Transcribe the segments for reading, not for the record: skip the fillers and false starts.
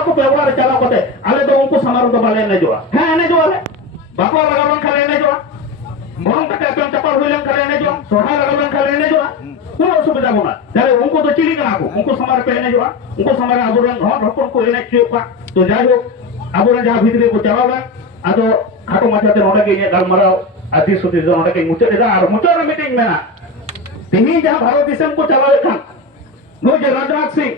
को व्यवहार चला कोते आले तो उनको समारोह तो बाले ने जोआ है ने जोआ ले बाको लगावन खाले ने जोआ मोरम कटे अपन चपर हुइलन खाले ने जोआ सोहा लगावन खाले ने जोआ कोन असुविधा बना जारे उनको तो चिली कना को उनको समार पे ने जोआ उनको समार आबुरन घर हपन को एने चुपा तो जाय हो आबुरन जहां भीतरे को चलावा आदो खाटो माथाते नोडे के गलमराव आदि सुति नोडे के मुचे दा और मुचे मीटिंग मेना तिनी जहां भारत दिसम को चलावे खान नो जे राजनाथ सिंह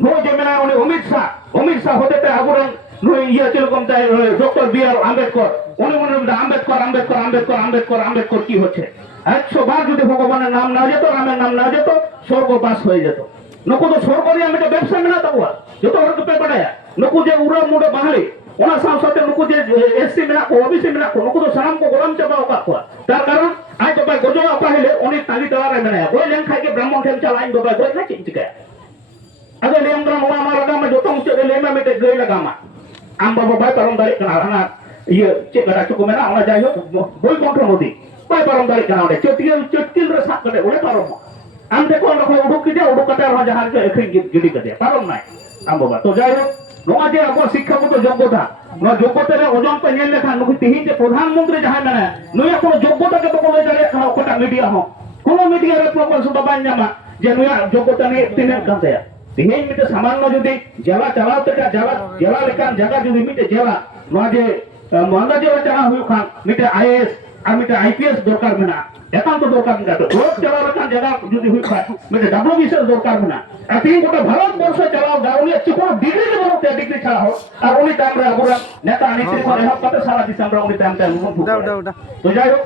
नो जे मेना उनी अमित शाह होते ते आबुरन नो ये चलकम ताई डॉक्टर बी.आर. आम्बेडकर उनी मने आम्बेडकर की होच्छे 100 বার যদি ভগবানের নাম না যেত রামের নাম না যেত স্বর্গবাস হয়ে যেত নুকু তো স্বর্গ নিয়ে আমি তো ব্যবসা মেনা তাবুয়া যত হরকে পেপাড়ায়া নুকু যে উড়া মুড়ে বাঙালি ওনা সাথে নুকু যে এসসি মেনা কো ওবিসি মেনা কো নুকু তো সারাম কো গোলাম চাপা ওকা কোয়া তার কারণ আই তো ভাই গজো আপা হইলে অনেক তালি তালারে মেনা ওই লেন খাইকে ব্রাহ্মণ ঠেম চালাইন বাবা কই না চিন্তিকা আগে লেম ব্রাহ্মণ ওয়া মারা গামা যত মুচে লেমা মেটে গই লাগামা আম বাবা ভাই পারম দাঁড়ি কানা না ইয়ে চেকটা চুকু মেনা আমরা যাই হোক বই কন্ট্র মোদি পাই পারম দাঁড়ি কানা ওটা চটকিল রে সাত করে ওরে পারম আম দেখো আমরা কই উড়ুক দিতে উড়ুক কাটা আর জাহাজ এখানে গিডি কাটে পারম নাই আম বাবা তো যাই হোক নোয়া যে আবো শিক্ষাগত যোগ্যতা নোয়া যোগ্যতার ওজন পে নিয়ে লেখা নুকি তিহিন যে প্রধানমন্ত্রী যাহা মানে নয়া কোন যোগ্যতাকে তো বলে দাঁড়িয়ে খাও কোটা মিডিয়া হো কোন মিডিয়া রে প্রপোজ বাবা জামা যে নয়া যোগ্যতা নিয়ে তিনের কাছে তিহিন মিতে সামান্য যদি জেলা চালাতে জেলা লেখান জায়গা যদি মিতে জেলা নোয়া যে মহানগর জেলা চালা হুই খান মিতে আইএস আর মিতে আইপিএস দরকার মেনা একান্ত দরকার মেনা তো রোড চালা লেখান জায়গা যদি হুই খান মিতে ডব্লিউবিসিএস দরকার মেনা আর তিন গোটা ভারতবর্ষ চালাও দাউলি আছে কোন ডিগ্রি দেবো ডিগ্রি ছাড়া হোক আর উনি টাইম রে আবুরা নেতা আনিছে করে হক কত সারা দিছে আমরা উনি টাইম তো যাই হোক